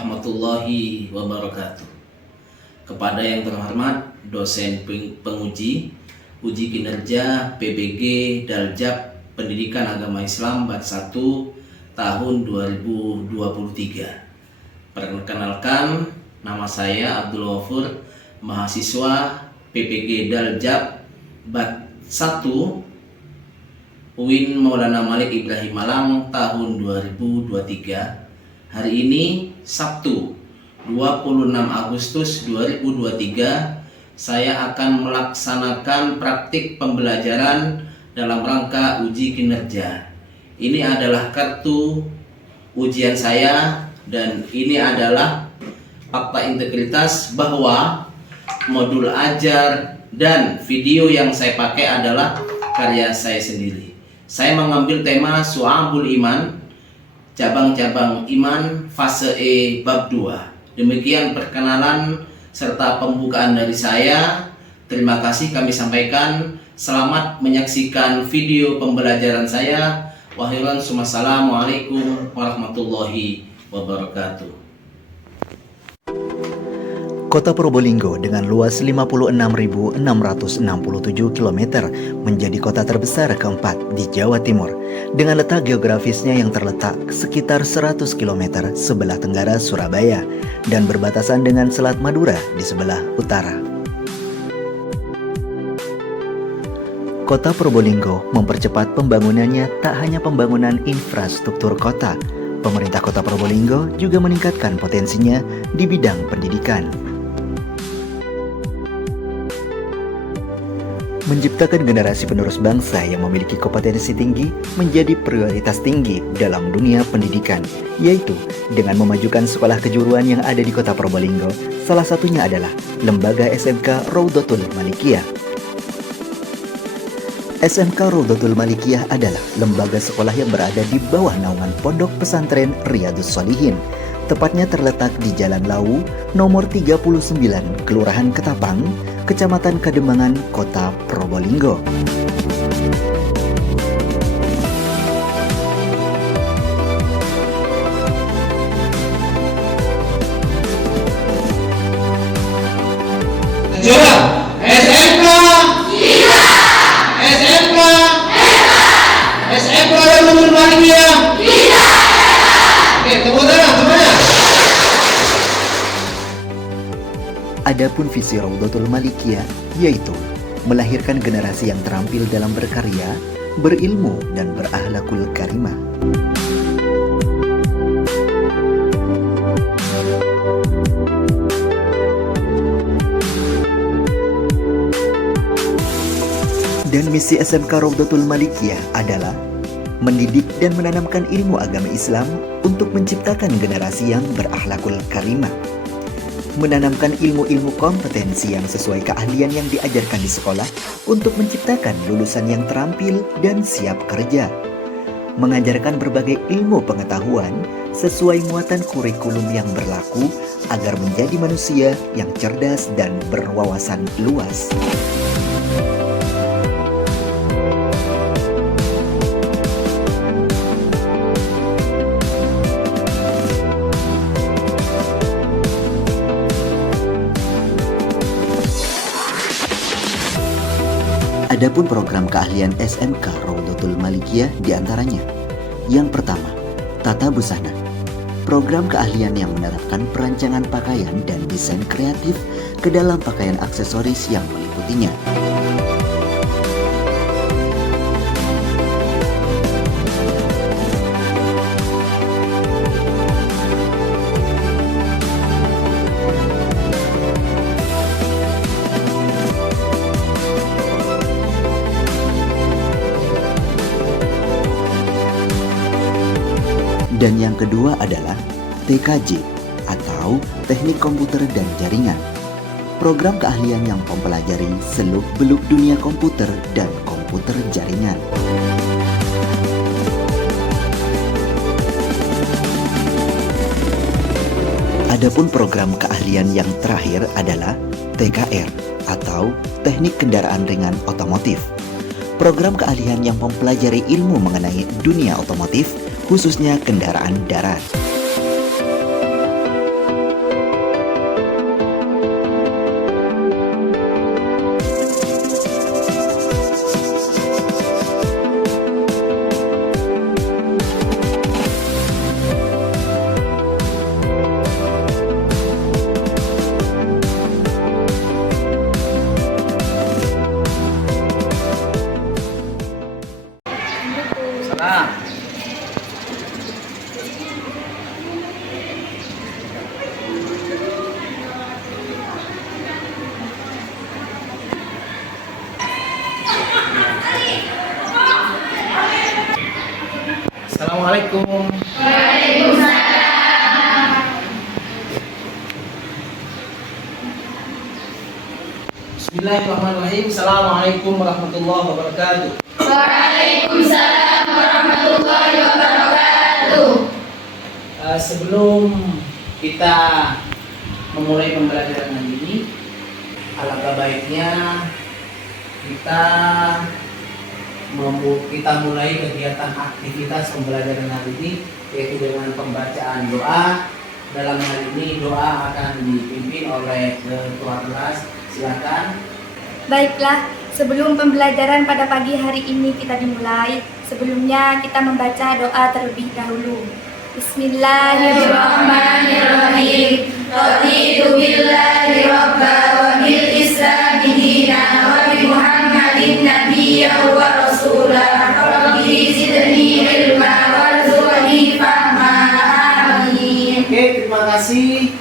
warahmatullahi wabarakatuh. Kepada yang terhormat dosen penguji uji kinerja PBG Daljab Pendidikan Agama Islam Bat 1 tahun 2023. Perkenalkan, nama saya Abdul Ghafur, mahasiswa PPG Daljab Bat 1 UIN Maulana Malik Ibrahim Malang tahun 2023. Hari ini Sabtu 26 Agustus 2023, saya akan melaksanakan praktik pembelajaran dalam rangka uji kinerja. Ini adalah kartu ujian saya dan ini adalah fakta integritas bahwa modul ajar dan video yang saya pakai adalah karya saya sendiri. Saya mengambil tema Syu'abul Iman, cabang-cabang iman fase E bab 2. Demikian perkenalan serta pembukaan dari saya. Terima kasih kami sampaikan. Selamat menyaksikan video pembelajaran saya. Wassalamualaikum warahmatullahi wabarakatuh. Kota Probolinggo dengan luas 56.667 km menjadi kota terbesar keempat di Jawa Timur dengan letak geografisnya yang terletak sekitar 100 km sebelah tenggara Surabaya dan berbatasan dengan Selat Madura di sebelah utara. Kota Probolinggo mempercepat pembangunannya tak hanya pembangunan infrastruktur kota. Pemerintah Kota Probolinggo juga meningkatkan potensinya di bidang pendidikan. Menciptakan generasi penerus bangsa yang memiliki kompetensi tinggi menjadi prioritas tinggi dalam dunia pendidikan, yaitu dengan memajukan sekolah kejuruan yang ada di Kota Probolinggo. Salah satunya adalah Lembaga SMK Raudhatul Malikiyah. SMK Raudhatul Malikiyah adalah lembaga sekolah yang berada di bawah naungan Pondok Pesantren Riyadhus Shalihin. Tepatnya terletak di Jalan Lawu, nomor 39, Kelurahan Ketapang, Kecamatan Kademangan, Kota Probolinggo. SMK Raudhatul Malikiyah. Oke, tepuk tangan semuanya. Adapun visi Raudhatul Malikiyah yaitu melahirkan generasi yang terampil dalam berkarya, berilmu, dan berakhlakul karimah. Dan misi SMK Raudhatul Malikiyah adalah mendidik dan menanamkan ilmu agama Islam untuk menciptakan generasi yang berakhlakul karimah, menanamkan ilmu-ilmu kompetensi yang sesuai keahlian yang diajarkan di sekolah untuk menciptakan lulusan yang terampil dan siap kerja, mengajarkan berbagai ilmu pengetahuan sesuai muatan kurikulum yang berlaku agar menjadi manusia yang cerdas dan berwawasan luas. Adapun program keahlian SMK Raudhatul Malikiyah diantaranya: yang pertama, tata busana. Program keahlian yang menerapkan perancangan pakaian dan desain kreatif ke dalam pakaian aksesoris yang meliputinya. Dan yang kedua adalah TKJ atau Teknik Komputer dan Jaringan. Program keahlian yang mempelajari seluk-beluk dunia komputer dan komputer jaringan. Adapun program keahlian yang terakhir adalah TKR atau Teknik Kendaraan Ringan Otomotif. Program keahlian yang mempelajari ilmu mengenai dunia otomotif, khususnya kendaraan darat. Ya. Assalamualaikum. Bismillahirrahmanirrahim. Assalamualaikum warahmatullahi wabarakatuh. Waalaikumsalam warahmatullahi wabarakatuh. Sebelum kita memulai pembelajaran hari ini, alangkah baiknya kita mulai kegiatan aktivitas pembelajaran hari ini, yaitu dengan pembacaan doa. Dalam hal ini doa akan dipimpin oleh ketua kelas. Silakan. Baiklah, sebelum pembelajaran pada pagi hari ini kita dimulai, sebelumnya kita membaca doa terlebih dahulu. Bismillahirrahmanirrahim. Raditu billahi rabba wa bil islami dina wa bi Muhammadin nabiyyan wa rasulah. Rabbi zidni ilma warzuqni fahma. Amin. Oke, terima kasih.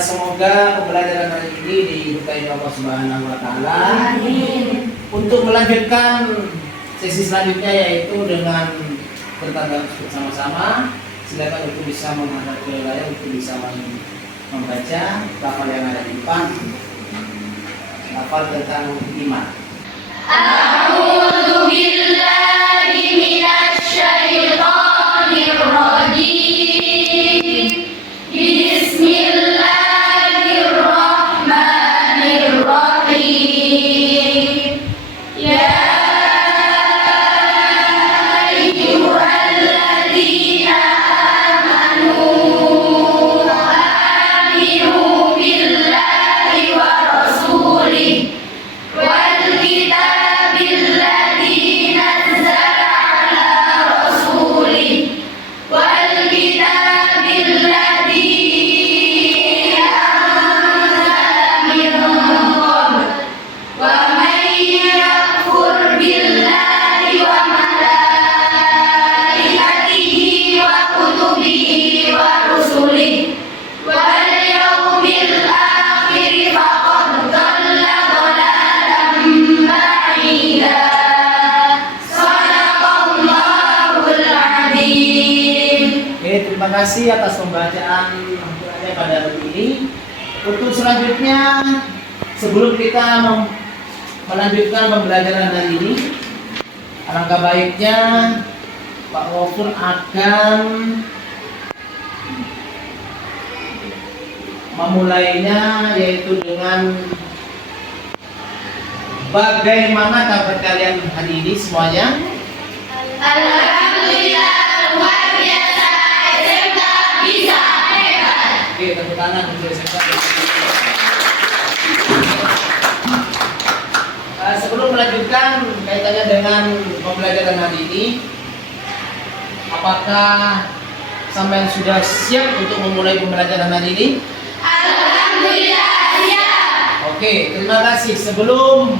Semoga pembelajaran hari ini diberkahi Allah Subhanahu wa taala. Amin. Untuk melanjutkan sesi selanjutnya, yaitu dengan bertanda bersama-sama, silakan untuk bisa menghadap ke layar untuk bisa membaca lafal yang ada di depan. Lafal tentang iman. A'udzu billahi minasy syaithanir rajim. Bismillahirrahmanirrahim. Ya ayyuhalladzina amanu aminu billahi wa rasulih wal kitabil ladzi nazzala ala rasulih wal kitabil ladzi anzala min qabl wa man yakfur billahi wa malaikatihi wa kutubihi wa rusulihi wal yawmil akhir faqad dhalla dhalalan ba'ida. Shadaqallahul adzim. Oke, terima kasih atas pembacaan Al-Qur'annya pada hari ini. Untuk selanjutnya, sebelum kita melanjutkan pembelajaran hari ini, alangkah baiknya Pak Ghafur akan memulainya, yaitu dengan bagaimana kabar kalian hari ini semuanya? Alhamdulillah, luar biasa. SMK bisa hebat. Oke, tepuk tangan untuk SMK. Sebelum melanjutkan kaitannya dengan pembelajaran hari ini, apakah sampai sudah siap untuk memulai pembelajaran hari ini? Alhamdulillah, siap. Oke, terima kasih. Sebelum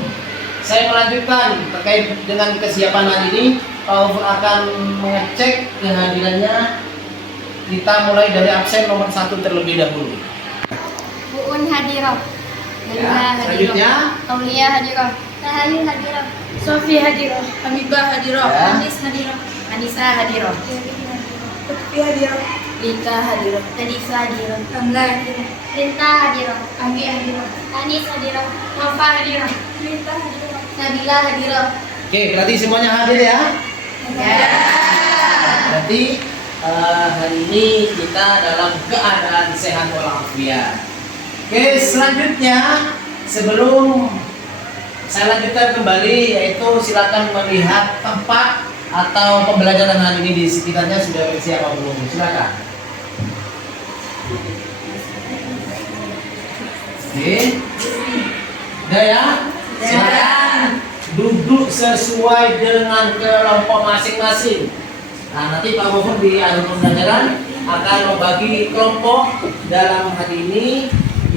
saya melanjutkan terkait dengan kesiapan hari ini, Pak Ghafur akan mengecek kehadirannya. Kita mulai dari absen nomor 1 terlebih dahulu. Buun hadirah. Ya, selanjutnya Aulia hadirah. Tahayu hadirah. Sofi hadirah. Hamibah hadirah. Ya. Anis hadirah. Anissa hadirah. Lutfi hadirah. Lika hadirah. Tadisa hadirah. Kamla hadirah. Rinta hadirah. Anggi hadirah. Anis hadirah. Nofa hadirah. Rinta hadirah. Nabila hadirah. Oke, berarti semuanya hadir ya? Ya. Berarti hari ini kita dalam keadaan sehat walafiat. Oke, selanjutnya sebelum saya lanjutkan kembali, yaitu silakan melihat tempat atau pembelajaran hari ini di sekitarnya sudah bersih apa belum. Silakan. Oke, udah ya? Silakan duduk sesuai dengan kelompok masing-masing. Nah, nanti Pak Ghafur di akhir pembelajaran akan membagi kelompok. Dalam hari ini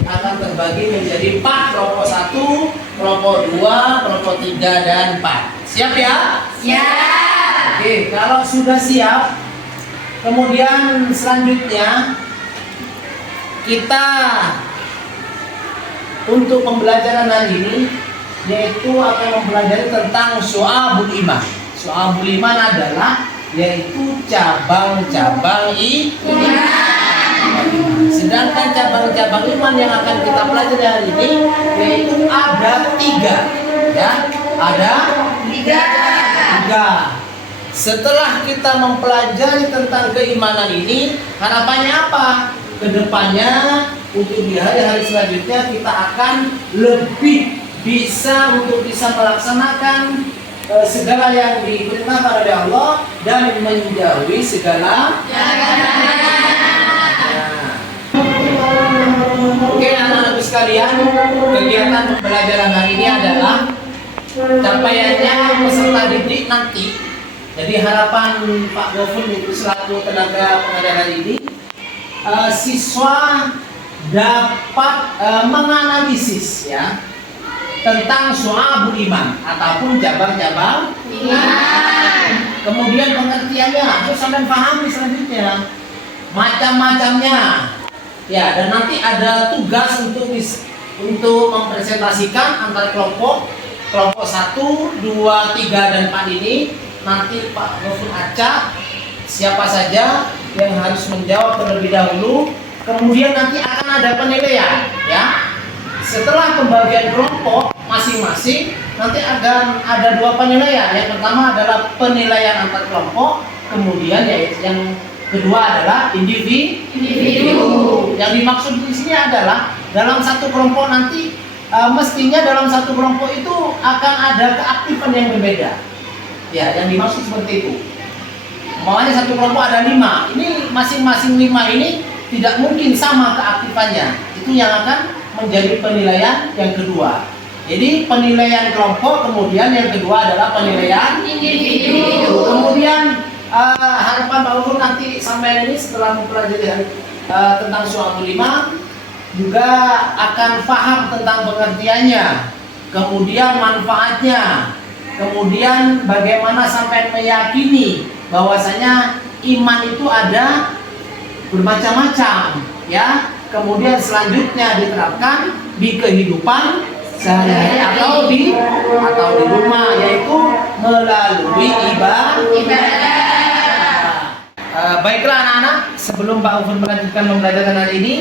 akan terbagi menjadi 4, kelompok 1, kelompok 2, kelompok 3 dan 4. Siap ya? Siap. Oke, Oke, kalau sudah siap, kemudian selanjutnya kita untuk pembelajaran hari ini yaitu akan mempelajari tentang syu'abul iman. Syu'abul iman adalah yaitu cabang-cabang iman. Sedangkan cabang-cabang iman yang akan kita pelajari hari ini yaitu ada 3, ya, ada 3. Setelah kita mempelajari tentang keimanan ini, harapannya apa? Kedepannya untuk di hari-hari selanjutnya kita akan lebih bisa melaksanakan segala yang diperintahkan oleh Allah dan menjauhi segala Oke, anak-anak sekalian, kegiatan pembelajaran hari ini adalah capaiannya peserta didik nanti. Jadi harapan Pak Gofun itu selaku tenaga pengajar hari ini, siswa dapat menganalisis ya tentang syu'abul iman ataupun cabang-cabang iman. Kemudian pengertiannya harus sampai pahami selanjutnya macam-macamnya. Ya, dan nanti ada tugas untuk mempresentasikan antar kelompok 1, 2, 3 dan 4 ini. Nanti Pak Gofun acak siapa saja yang harus menjawab terlebih dahulu. Kemudian nanti akan ada penilaian, ya. Setelah pembagian kelompok masing-masing, nanti akan ada 2 penilaian. Yang pertama adalah penilaian antar kelompok, kemudian yang kedua adalah individu. Yang dimaksud di sini adalah dalam satu kelompok nanti mestinya dalam satu kelompok itu akan ada keaktifan yang berbeda. Ya, yang dimaksud seperti itu. Makanya satu kelompok ada 5. Ini masing-masing 5 ini tidak mungkin sama keaktifannya. Itu yang akan menjadi penilaian yang kedua. Jadi penilaian kelompok, kemudian yang kedua adalah penilaian individu. Kemudian harapan Pak Gofun nanti sampai ini setelah mempelajari tentang syu'abul iman juga akan paham tentang pengertiannya, kemudian manfaatnya. Kemudian bagaimana sampai meyakini bahwasanya iman itu ada bermacam-macam, ya. Kemudian selanjutnya diterapkan di kehidupan sehari-hari atau di rumah, yaitu melalui ibadah. Baiklah anak-anak, sebelum Pak Gofun melanjutkan pembelajaran hari ini,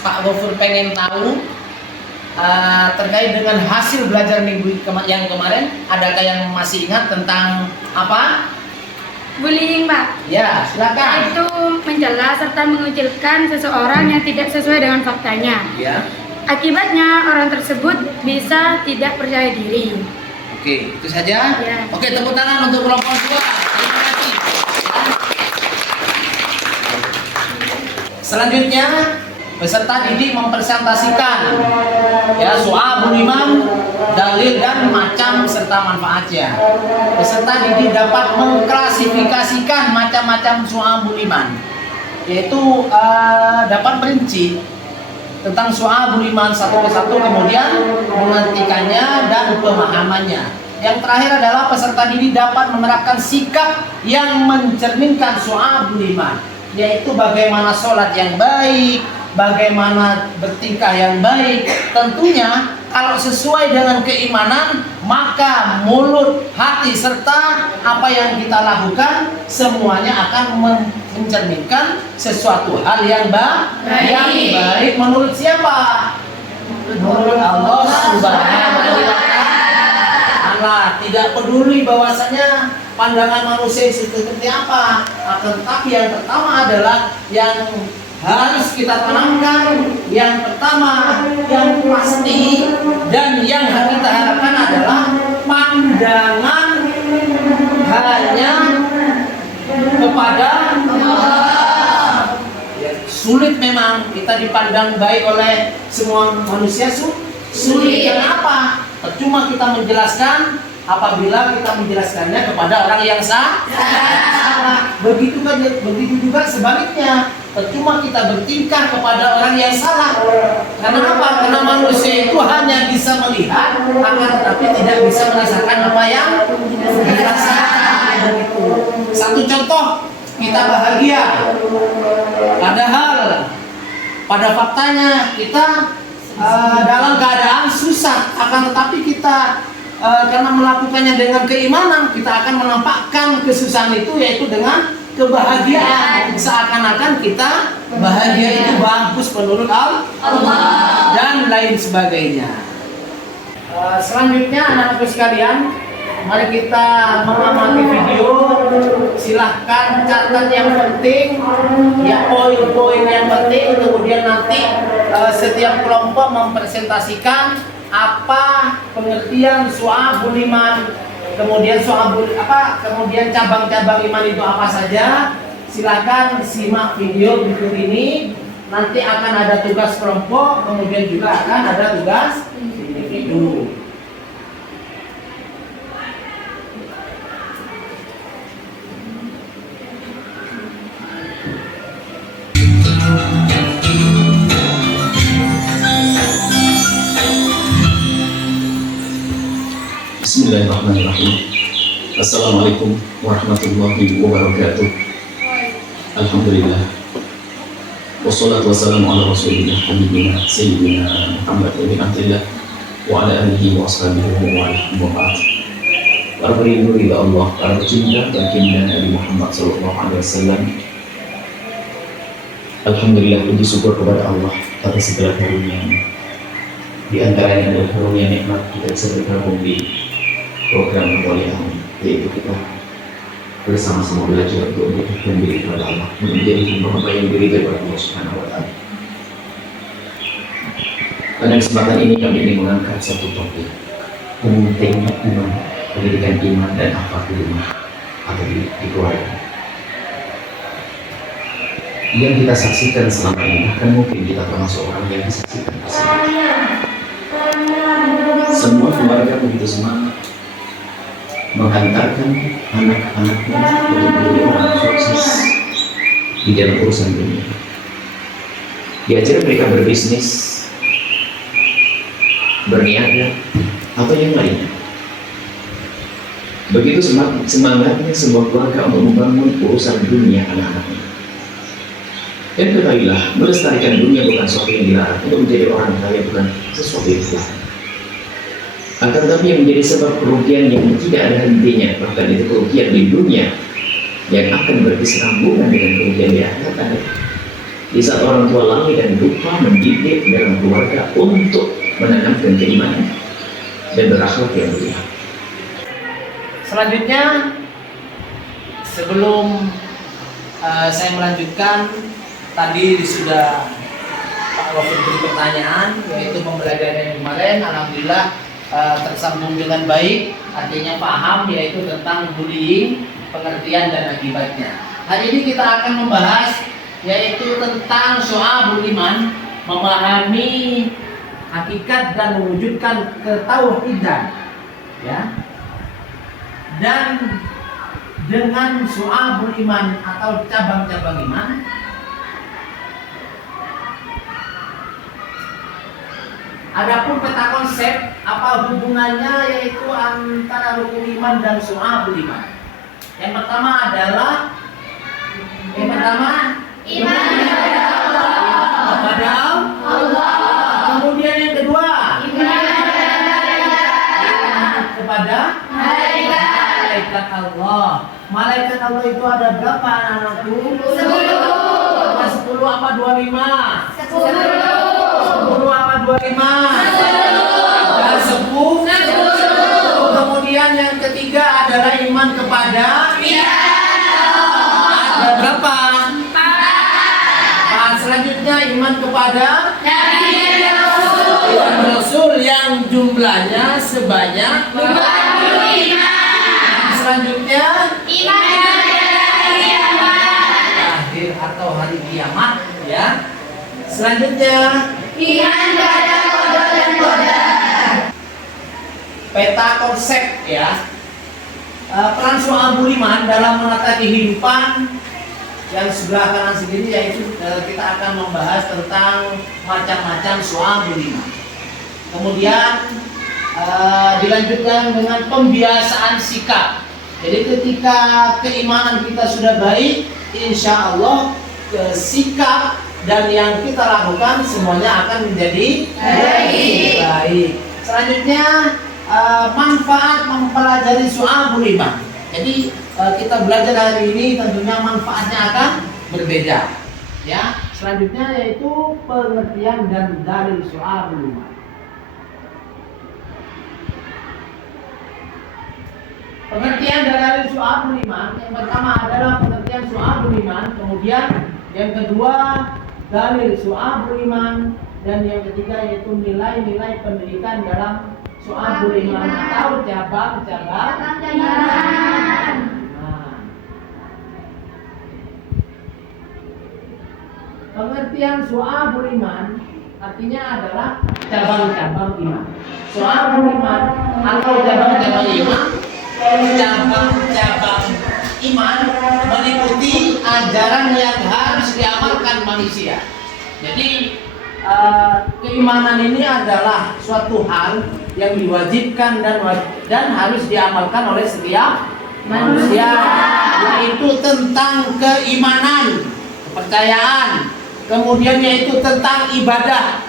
Pak Gofun pengen tahu terkait dengan hasil belajar minggu yang kemarin. Adakah yang masih ingat tentang apa? Bullying, Pak. Ya, silakan. Itu mencela serta mengucilkan seseorang yang tidak sesuai dengan faktanya. Ya. Akibatnya orang tersebut bisa tidak percaya diri. Oke, itu saja. Ya. Oke, tepuk tangan untuk kelompok 2. Terima kasih. Selanjutnya peserta didik mempresentasikan ya syu'abul iman, dalil dan macam serta manfaatnya. Peserta didik dapat mengklasifikasikan macam-macam syu'abul iman, yaitu dapat merinci tentang syu'abul iman satu persatu, kemudian mengartikannya dan pemahamannya. Yang terakhir adalah peserta didik dapat menerapkan sikap yang mencerminkan syu'abul iman, yaitu bagaimana sholat yang baik, bagaimana bertingkah yang baik. Tentunya kalau sesuai dengan keimanan, maka mulut, hati, serta apa yang kita lakukan semuanya akan mencerminkan sesuatu hal yang baik menurut siapa? Menurut Allah Subhanahu wa Ta'ala. Tidak peduli bahwasanya pandangan manusia seperti apa, tetapi yang pertama adalah yang harus kita tanamkan, yang pertama, yang pasti dan yang kita harapkan adalah pandangan hanya kepada Allah. Ya, sulit memang kita dipandang baik oleh semua manusia, sulit. Kenapa? Percuma kita menjelaskan apabila kita menjelaskannya kepada orang yang salah. Begitu juga sebaliknya. Percuma kita bertingkah kepada orang yang salah. Karena apa? Karena manusia itu hanya bisa melihat, akan tetapi tidak bisa merasakan apa yang dirasakan. contoh kita bahagia, padahal pada faktanya kita dalam keadaan susah, akan tetapi kita karena melakukannya dengan keimanan, kita akan menampakkan kesusahan itu yaitu dengan kebahagiaan, seakan-akan kita bahagia itu bagus menurut Allah dan lain sebagainya. Selanjutnya anak-anakku sekalian, mari kita mengamati video. Silahkan catat yang penting, ya poin-poin yang penting. Kemudian nanti setiap kelompok mempresentasikan apa pengertian syu'abul iman, kemudian kemudian cabang-cabang iman itu apa saja. Silahkan simak video berikut ini. Nanti akan ada tugas kelompok, kemudian juga akan ada tugas individu. Bismillahirrahmanirrahim. Assalamualaikum warahmatullahi wabarakatuh. Alhamdulillah. Wassalatu wassalamu ala rasulillah habibina sayyidina Muhammad ibn Abdillah wa ala alihi wa ashabihi wa ba'd. Para perindu ridha Allah, para pecinta baginda Nabi Muhammad sallallahu alaihi wasallam. Alhamdulillah, puji syukur kepada Allah atas segala karunia-Nya. Di antaranya adalah karunia nikmat kita bisa bergabung di program perkuliahan, yaitu kita bersama-sama belajar untuk mendekatkan diri kepada Allah, menjadi hamba yang diridhoi oleh Allah Subhanahu wa Ta'ala. Pada kesempatan ini kami ingin mengangkat satu topik, pentingnya iman, pendidikan iman dan akhlak di rumah atau di keluarga. Yang kita saksikan selama ini, bahkan mungkin kita termasuk orang yang disaksikan semua keluarga begitu semangat menghantarkan anak-anaknya untuk menjadi orang sukses di dalam urusan dunia. Diajar mereka berbisnis, berniaga, atau yang lainnya. Begitu semangatnya sebuah keluarga untuk membangun urusan dunia anak-anaknya. Dan ketahuilah, melestarikan dunia bukan sesuatu yang dilarang. Untuk menjadi orang kaya bukan sesuatu yang dilarang. Akan tetapi yang menjadi sebab kerugian yang tidak ada hentinya, bahkan itu kerugian di dunia yang akan berkesinambungan dengan kerugian di akhirat adalah di saat orang tua lalai dan lupa mendidik dalam keluarga untuk menanamkan keimanan dan berakhlak yang mulia. Selanjutnya, sebelum saya melanjutkan, tadi sudah Pak Wafid beri pertanyaan, yaitu pembelajaran yang kemarin, alhamdulillah tersambung dengan baik, artinya paham, yaitu tentang bullying, pengertian dan akibatnya. Hari ini kita akan membahas yaitu tentang syu'abul iman, memahami hakikat dan mewujudkan ketauhidan, ya. Dan dengan syu'abul iman atau cabang-cabang iman, adapun peta konsep apa hubungannya yaitu antara rukun iman dan syu'abul iman. Yang pertama adalah iman kepada Allah. Kepada Allah. Kemudian yang kedua, iman kepada malaikat Allah. Malaikat Allah itu ada berapa anak-anakku? 10. 10 apa 25? 10 apa 25? Dan 10. Kemudian yang ketiga adalah iman kepada ada berapa? 4. Selanjutnya iman kepada Rasul yang jumlahnya sebanyak 25. Selanjutnya akhir atau hari kiamat, ya. Selanjutnya iman pada qada dan qadar. Peta konsep, ya. Peran syu'abul iman dalam menata kehidupan yang sebelah kanan sendiri, yaitu kita akan membahas tentang macam-macam syu'abul iman. Kemudian dilanjutkan dengan pembiasaan sikap. Jadi ketika keimanan kita sudah baik, insya Allah sikap dan yang kita lakukan semuanya akan menjadi baik. Selanjutnya manfaat mempelajari Syu'abul Iman. Jadi kita belajar hari ini tentunya manfaatnya akan berbeda. Ya, selanjutnya yaitu pengertian dan dalil Syu'abul Iman. Pengertian dan dalil Syu'abul Iman, yang pertama adalah pengertian Syu'abul Iman, kemudian yang kedua dalil Syu'abul Iman, dan yang ketiga yaitu nilai-nilai pendidikan dalam Syu'abul Iman atau cabang-cabang iman. Pengertian Syu'abul Iman artinya adalah cabang-cabang iman. Syu'abul Iman atau cabang-cabang iman, cabang-cabang iman meliputi ajaran yang harus diamalkan manusia. Jadi keimanan ini adalah suatu hal yang diwajibkan dan harus diamalkan oleh setiap manusia, yaitu tentang keimanan, kepercayaan, kemudian yaitu tentang ibadah.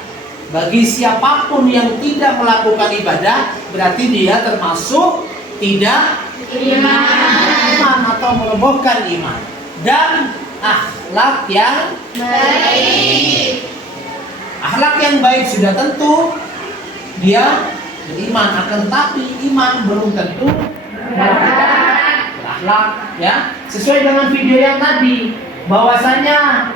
Bagi siapapun yang tidak melakukan ibadah, berarti dia termasuk tidak iman atau melebokkan iman. Dan akhlak yang baik. Akhlak yang baik sudah tentu dia beriman, akan tetapi iman belum tentu akhlak, ya. Sesuai dengan video yang tadi, bahwasanya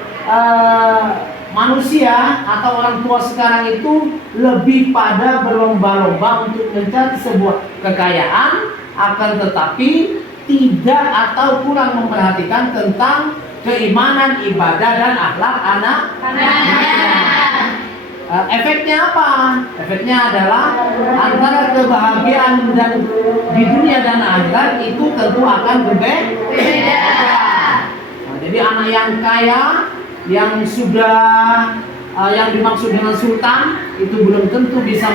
manusia atau orang tua sekarang itu lebih pada berlomba-lomba untuk mencari sebuah kekayaan, akan tetapi tidak atau kurang memperhatikan tentang keimanan, ibadah, dan akhlak anak-anaknya. Efeknya apa? Efeknya adalah antara kebahagiaan dan di dunia dan akhirat itu tentu akan berbeda. Nah, jadi anak yang kaya, yang sudah yang dimaksud dengan sultan itu belum tentu bisa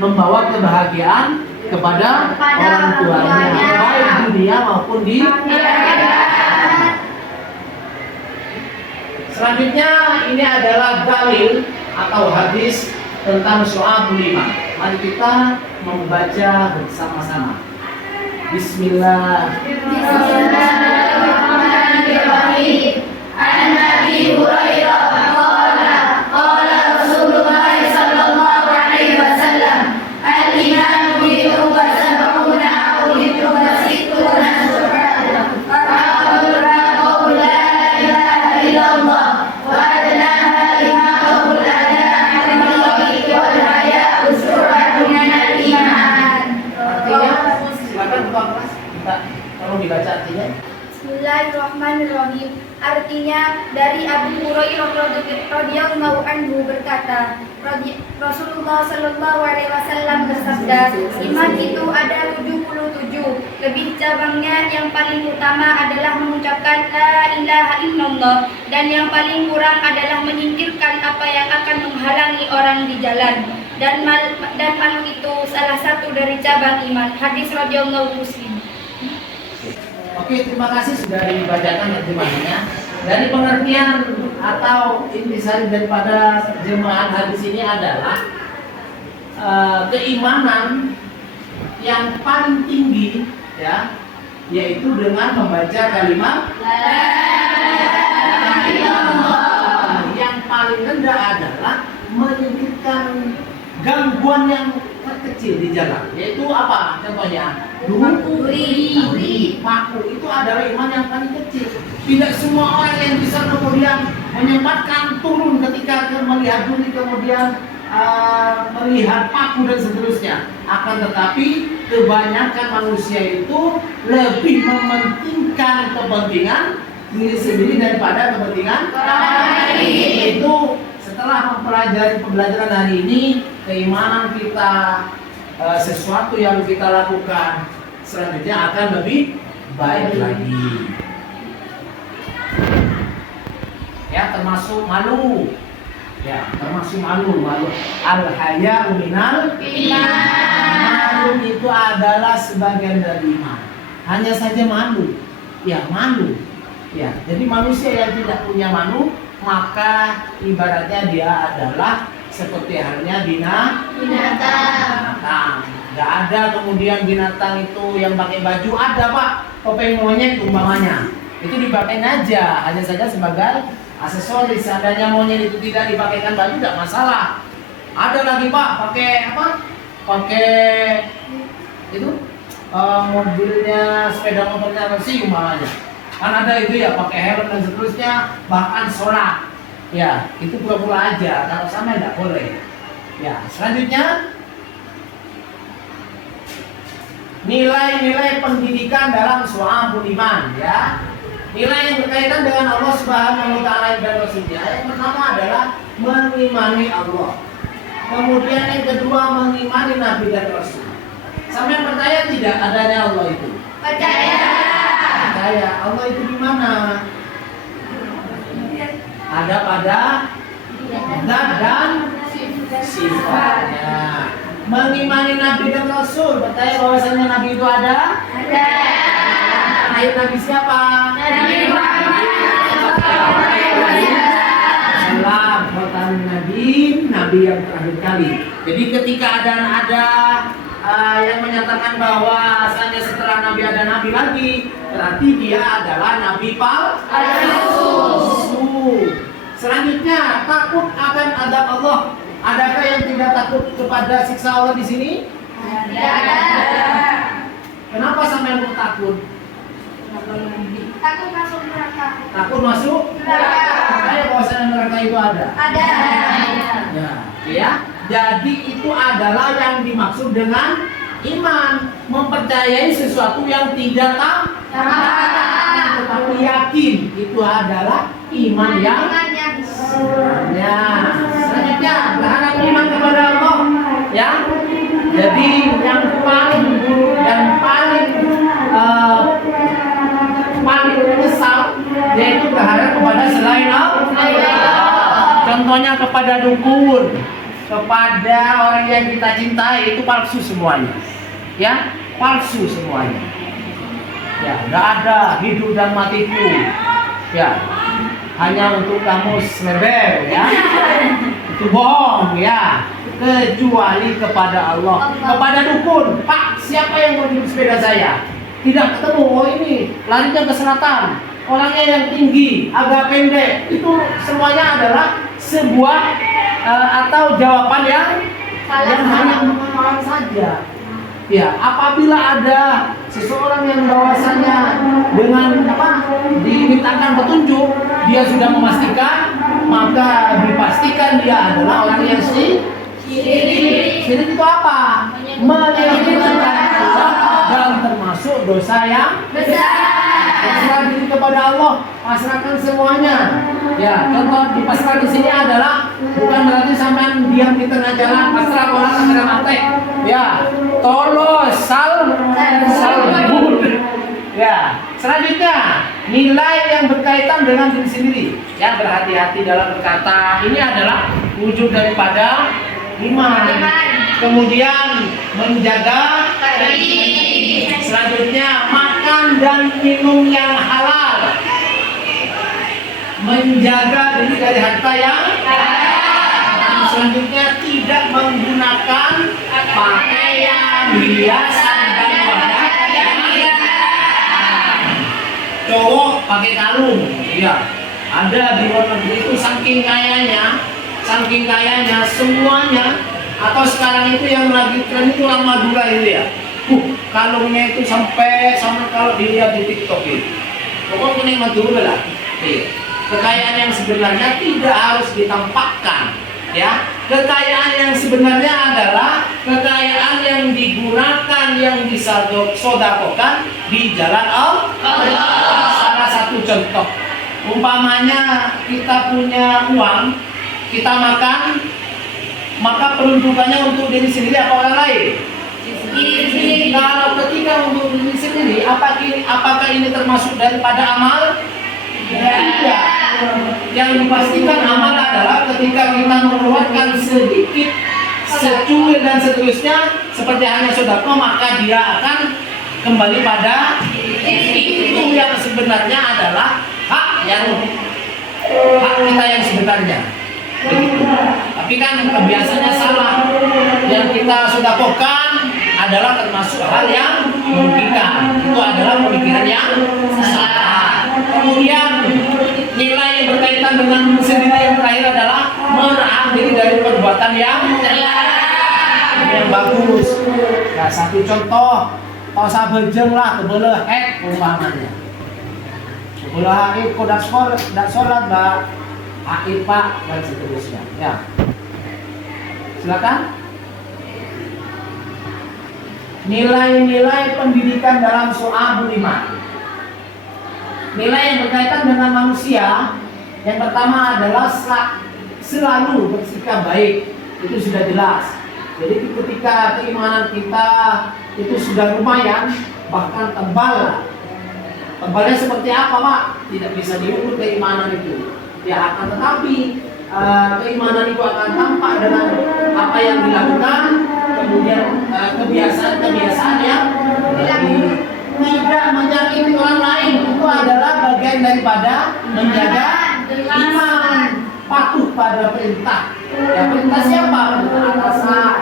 membawa kebahagiaan kepada orang tuanya, baik di dunia maupun di akhirat. Selanjutnya ini adalah dalil atau hadis tentang Syu'abul Iman. Mari kita membaca bersama-sama. Bismillahirrahmanirrahim. An Abi Hurairah qala Rasulullah sallallahu alaihi wasallam, al-imanu bid'un wa sab'una aw bid'un wa sittuna syu'batan. Qawlu la ilaha illallah wa adnaha imaqatul adha 'anil wal haya'u syu'batun minal iman. Silakan Pak Mas, kita tolong dibaca artinya. Bismillahirrahmanirrahim. Artinya dari Abu Hurairah radhiyallahu anhu berkata, Rasulullah sallallahu alaihi wasallam bersabda, iman itu ada 77. Lebih cabangnya, yang paling utama adalah mengucapkan la ilaha illallah, dan yang paling kurang adalah menyingkirkan apa yang akan menghalangi orang di jalan. Dan malu itu salah satu dari cabang iman. Hadis radhiyallahu Muslim. Oke, terima kasih sudah dibacakan terjemahannya. Dari pengertian atau intisari daripada jemaah hadis ini adalah keimanan yang paling tinggi, ya, yaitu dengan membaca kalimat la ilaha illallah. Yang paling rendah adalah menyingkirkan gangguan yang terkecil di jalan, yaitu apa contohnya? Duri, paku, itu adalah iman yang paling kecil. Tidak semua orang yang bisa kemudian menyempatkan turun ketika melihat duri, kemudian melihat paku dan seterusnya. Akan tetapi kebanyakan manusia itu lebih mementingkan kepentingan diri sendiri daripada kepentingan orang lain. Itu setelah mempelajari pembelajaran hari ini, keimanan kita, sesuatu yang kita lakukan selanjutnya akan lebih baik lagi. Ya, termasuk malu. Ya, termasuk malu. Al-haya'u minal iman. Malu itu adalah sebagian dari iman. hanya saja malu. Ya, malu. Ya, jadi manusia yang tidak punya malu, maka ibaratnya dia adalah seperti halnya Binatang. Nggak ada kemudian binatang itu yang pakai baju, ada Pak, topeng monyet umpamanya. Itu dipakai aja, hanya saja sebagai aksesoris. Seandainya monyet itu tidak dipakaikan baju, tidak masalah. Ada lagi Pak, pakai apa? Pakai itu mobilnya, sepeda motornya Rossi umpamanya. Kan ada itu ya, pakai helm dan seterusnya, bahkan sholat. Ya, itu pura-pura aja, kalau sama tidak boleh. Ya, selanjutnya nilai-nilai pendidikan dalam Syu'abul Iman, ya. Nilai yang berkaitan dengan Allah Subhanahu wa taala dan Rasulnya. Yang pertama adalah mengimani Allah. Kemudian yang kedua mengimani Nabi dan Rasul. Sampai percaya tidak adanya Allah itu? Percaya. Percaya. Allah itu di mana? Ada pada zat dan sifatnya. Mengimani Nabi dan Rasul, percaya bahwasanya Nabi itu ada? Ada. Ayat Nabi siapa? Nabi Muhammad. Salam khatamun Nabi, Nabi yang terakhir kali. Jadi ketika ada yang menyatakan bahwa asalnya setelah Nabi ada Nabi lagi, berarti dia adalah Nabi palsu. Selanjutnya, takut akan azab Allah. Adakah yang tidak takut kepada siksa Allah di sini? Tidak ada. Kenapa sampai lu takut? Takut masuk neraka. Takut masuk? Percaya bahwasanya neraka itu ada? Ada. Ya. Jadi itu adalah yang dimaksud dengan iman, mempercayai sesuatu yang tidak tampak, tetapi yakin itu adalah iman yang sebenarnya. Selanjutnya, berharap iman kepada Allah, ya. Jadi yang paling buruk dan paling besar yaitu berharap kepada selain Allah. Contohnya kepada dukun, kepada orang yang kita cintai, itu palsu semuanya. Ya, palsu semuanya. Ya, tidak ada hidup dan matiku. Ya, hanya untuk kamu semerbel, ya. Itu bohong, ya. Kecuali kepada Allah. Kepada dukun, Pak, siapa yang mau jemput sepeda saya? Tidak ketemu. Oh, ini larinya ke selatan. Orangnya yang tinggi, agak pendek. Itu semuanya adalah sebuah atau jawaban yang hanya mengarang saja. Ya, apabila ada seseorang yang bahwasanya dengan dimintakan petunjuk, dia sudah memastikan, maka dipastikan dia adalah orang yang syirik. Syirik itu apa? Menyekutukan Allah dan termasuk dosa yang besar. Pasrah diri kepada Allah, pasrahkan semuanya. Ya, contoh dipasrah di sini adalah bukan berarti sampean diam di tengah jalan, pasrah orang akhirnya mati. Ya, tolos salbun. Ya, selanjutnya nilai yang berkaitan dengan diri sendiri. Ya, berhati-hati dalam berkata. Ini adalah wujud daripada iman. Kemudian menjaga diri. Selanjutnya makan dan minum yang halal. Menjaga diri dari harta yang halal. Selanjutnya tidak menggunakan pakaian hiasan dan wadah yang cowok pakai kalung. Ya, ada di luar negeri itu saking kayanya semuanya. Atau sekarang itu yang lagi tren itu orang Madura itu ya. Kalungnya itu sampai kalau dilihat di TikTok itu. Pokoknya Madura lah. Kekayaan yang sebenarnya tidak harus ditampakkan, ya. Kekayaan yang sebenarnya adalah kekayaan yang digunakan, yang disodakokan di jalan Allah. Salah satu contoh, umpamanya kita punya uang, kita makan, maka peruntukannya untuk diri sendiri apa orang lain? Kalau ketika untuk diri sendiri, apakah ini termasuk daripada amal? Tidak. Yang dipastikan amal adalah ketika kita mengeluarkan sedikit, secuil dan seterusnya, seperti hanya sedekah, maka dia akan kembali pada sebenarnya adalah hak kita yang sebenarnya. Begitu. Tapi kan kebiasaannya salah. Yang kita sedekahkan adalah termasuk hal yang merugikan. Itu adalah pemikiran yang salah. Kemudian nilai yang berkaitan dengan sendiri yang terakhir adalah menahan diri dari perbuatan yang terlarang, yang bagus. Ya, satu contoh, kalau saya bejeng lah kebelah umpamanya. Kebelah kok dak sholat mbak, pak dan seterusnya. Ya, silakan. Nilai-nilai pendidikan dalam Syu'arul Iman. Nilai yang berkaitan dengan manusia, yang pertama adalah selalu bersikap baik. Itu sudah jelas. Jadi ketika keimanan kita itu sudah lumayan, bahkan tebal. Tebalnya seperti apa, Pak? Tidak bisa diukur keimanan itu. Ya, akan tetapi keimanan itu akan tampak dengan apa yang dilakukan, kemudian kebiasaan-kebiasaan yang tidak menyakiti orang lain. Itu adalah bagian daripada menjaga iman, patuh pada perintah. Ya, perintah siapa? Perintah atasan,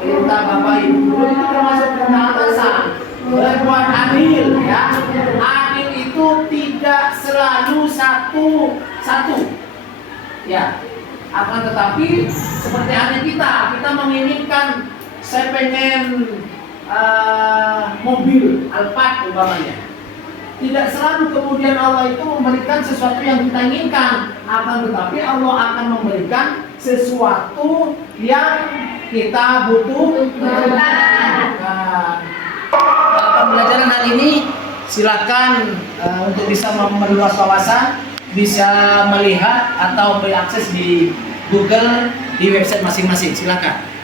perintah bapak ibu. Itu termasuk perintah atasan. Berbuat adil, ya. Adil itu tidak selalu satu. Ya, akan tetapi seperti halnya kita menginginkan, saya pengen mobil Alphard umpamanya. Tidak selalu kemudian Allah itu memberikan sesuatu yang kita inginkan, akan tetapi Allah akan memberikan sesuatu yang kita butuhkan. Pembelajaran hari ini silakan untuk bisa meluas wawasan, bisa melihat atau berakses di Google di website masing-masing. Silakan.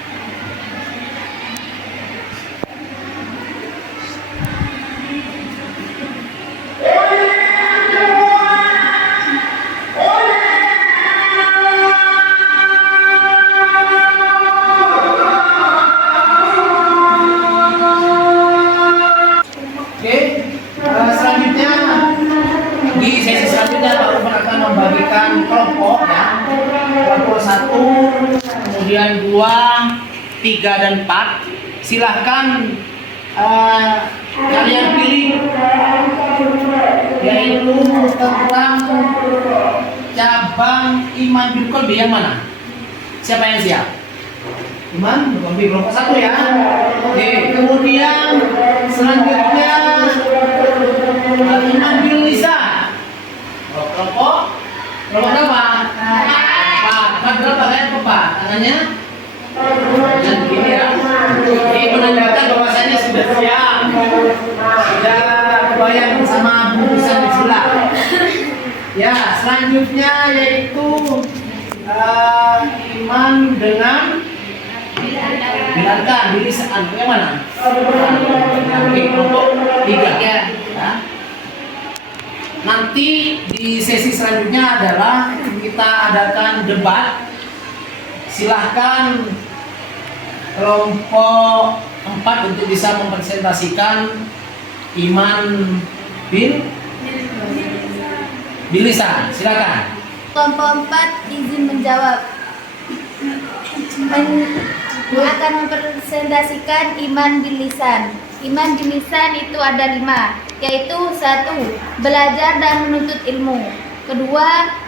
Selanjutnya di sesi selanjutnya Pak Umar akan membagikan kelompok, ya. Kelompok 1, kemudian 2, 3 dan 4. Silahkan kalian pilih, yaitu tentang cabang iman bil qalbi yang mana? Siapa yang siap? Iman bil qalbi kelompok 1, ya. Oke, kemudian selanjutnya iman bil lisan. Kelompok berapa? 4 berapa kan Pak? Tangannya? Dan begini, ya. Ini menandakan bahwasanya sudah siap. Sudah kebayang sama bungkusan di sebelah. Ya, selanjutnya yaitu iman dengan bilangkan diri lisan. Yang mana? Oke, kelompok 3. Ya. Nanti di sesi selanjutnya adalah kita adakan debat. Silahkan kelompok 4 untuk bisa mempresentasikan iman bil lisan. Silakan. Kelompok 4 izin menjawab. Akan mempresentasikan iman bil lisan. Iman bil lisan itu ada 5, yaitu 1. Belajar dan menuntut ilmu. 2.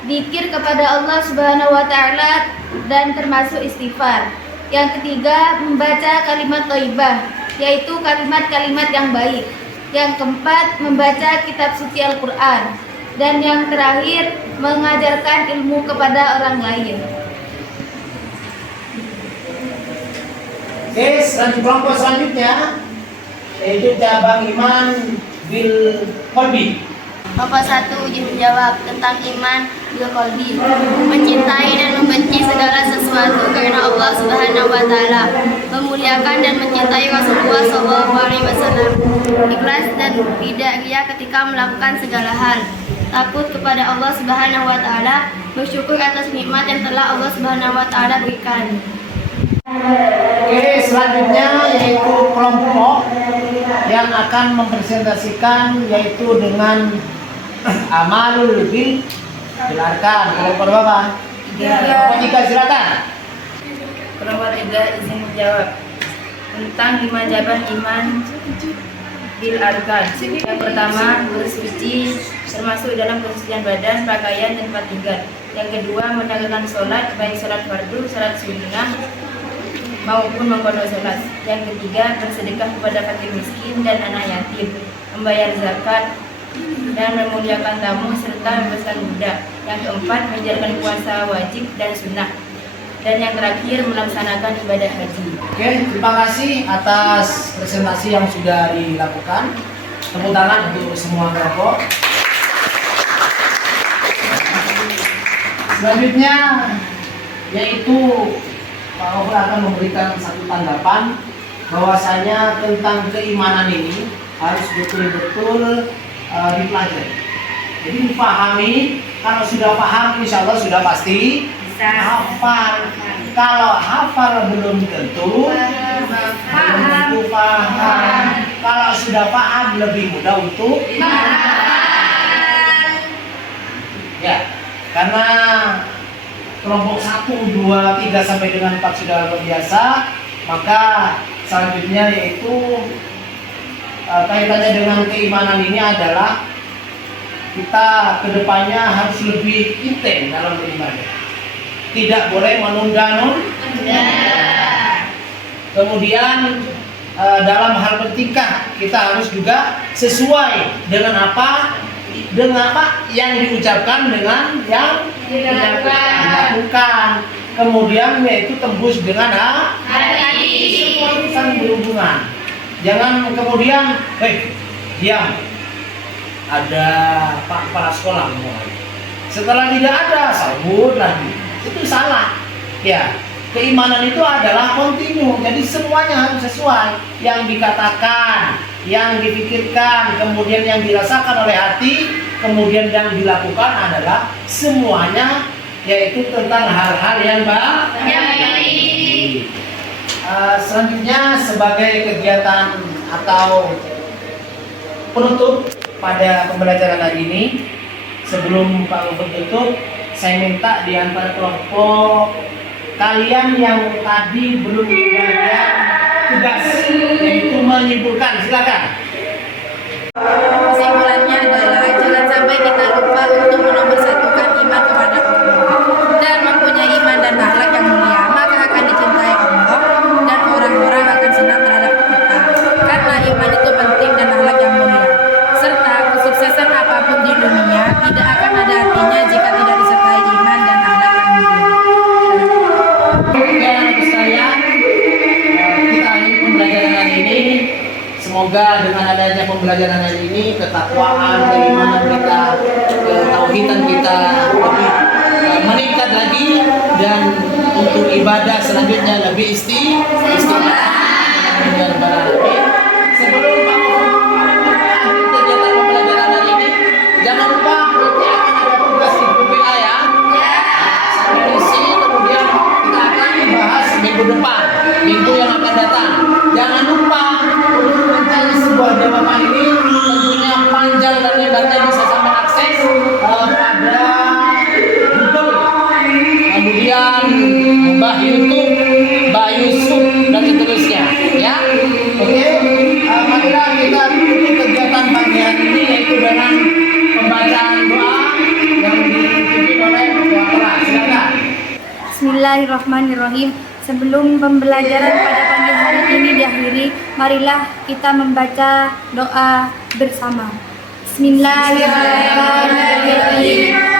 Dzikir kepada Allah Subhanahu wa taala dan termasuk istighfar. Yang 3. Membaca kalimat thayyibah, yaitu kalimat-kalimat yang baik. Yang 4. Membaca kitab suci Al-Qur'an. Dan yang terakhir, mengajarkan ilmu kepada orang lain. Oke, kelompok selanjutnya yaitu cabang iman bil qalbi. Kelompok 1 izin menjawab tentang iman bil qalbi. Mencintai dan membenci segala sesuatu karena Allah Subhanahu wa taala. Memuliakan dan mencintai Rasulullah SAW. Ikhlas dan tidak ria ketika melakukan segala hal. Takut kepada Allah Subhanahu wa taala, bersyukur atas nikmat yang telah Allah Subhanahu wa taala berikan. Oke, selanjutnya yaitu kelompok yang akan mempresentasikan yaitu dengan Amalul bil arkan. Kelompok berapa? 3. Kelompok 3 silakan. Kelompok 3 izin menjawab tentang 5 cabang iman bil arkan. Yang pertama, bersuci termasuk dalam kesucian badan, pakaian, dan tempat tinggal. Yang kedua, menegakkan sholat, baik sholat fardu, sholat sunnah maupun mengkodok sholat. Yang ketiga, bersedekah kepada fakir miskin dan anak yatim, membayar zakat dan memuliakan tamu serta membesarkan budak. Yang keempat, menjalankan puasa wajib dan sunnah. Dan yang terakhir, melaksanakan ibadah haji. Oke, terima kasih atas presentasi yang sudah dilakukan. Tepuk tangan untuk semua kelompok. Selanjutnya yaitu Pak Gofur akan memberikan satu tanggapan bahwasanya tentang keimanan ini harus betul-betul dipelajari. Jadi dipahami. Kalau sudah paham, insya Allah sudah pasti hafal. Kalau hafal belum tentu paham. Kalau sudah paham lebih mudah untuk ya, karena kelompok 1, 2, 3 sampai dengan 4 sudah terbiasa, maka selanjutnya yaitu kaitannya dengan keimanan ini adalah kita kedepannya harus lebih intens dalam beribadah. Tidak boleh menunda. Kemudian dalam hal bertingkah kita harus juga sesuai dengan apa yang diucapkan dengan yang dilakukan. Kemudian yaitu tembus dengan hati. Semua itu saling berhubungan. Jangan kemudian diam. Ada Pak Kepala Sekolah setelah tidak ada sambut lagi. Itu salah. Ya, keimanan itu adalah kontinu. Jadi semuanya harus sesuai. Yang dikatakan, yang dipikirkan, kemudian yang dirasakan oleh hati, kemudian yang dilakukan adalah semuanya yaitu tentang hal-hal yang baik. Selanjutnya sebagai kegiatan atau penutup pada pembelajaran hari ini, sebelum Pak Gofur tutup, saya minta di antara kelompok kalian yang tadi belum membagian tugas yaitu menyimpulkan, silakan. Kesimpulannya adalah jangan sampai kita lupa untuk menomorsatukan iman kepada Allah dan mempunyai iman dan akhlak yang mulia, maka akan dicintai Allah dan orang-orang akan senang terhadap kita. Karena iman itu penting dan akhlak yang mulia, serta kesuksesan apapun di dunia tidak akan ada artinya jika tidak disertai iman dan akhlak yang mulia. Oke, sekalian, kita akhiri pembelajaran hari ini. Semoga dengan adanya pembelajaran hari ini, ketakwaan, keimanan kita, ketauhidan kita lebih meningkat lagi, dan untuk ibadah selanjutnya lebih istiqomah. Sebelum Pak Gofur mengakhiri kegiatan pembelajaran hari ini, jangan lupa nanti akan ada tugas di grup WA ya. Sambil isi, kemudian kita akan bahas minggu depan, minggu yang akan datang. Jangan lupa untuk mencari sebuah jawaban ini, tentunya panjang dan lebarnya bisa sampai akses pada Google, kemudian Mbah YouTube, Mbah Yusuf, dan seterusnya. Ya, oke. Marilah kita tutup kegiatan pagi hari ini yaitu dengan pembacaan doa yang dipimpin oleh Pak. Silakan. Bismillahirrahmanirrahim. Sebelum pembelajaran pada pagi hari ini diakhiri, marilah kita membaca doa bersama. Bismillahirrahmanirrahim.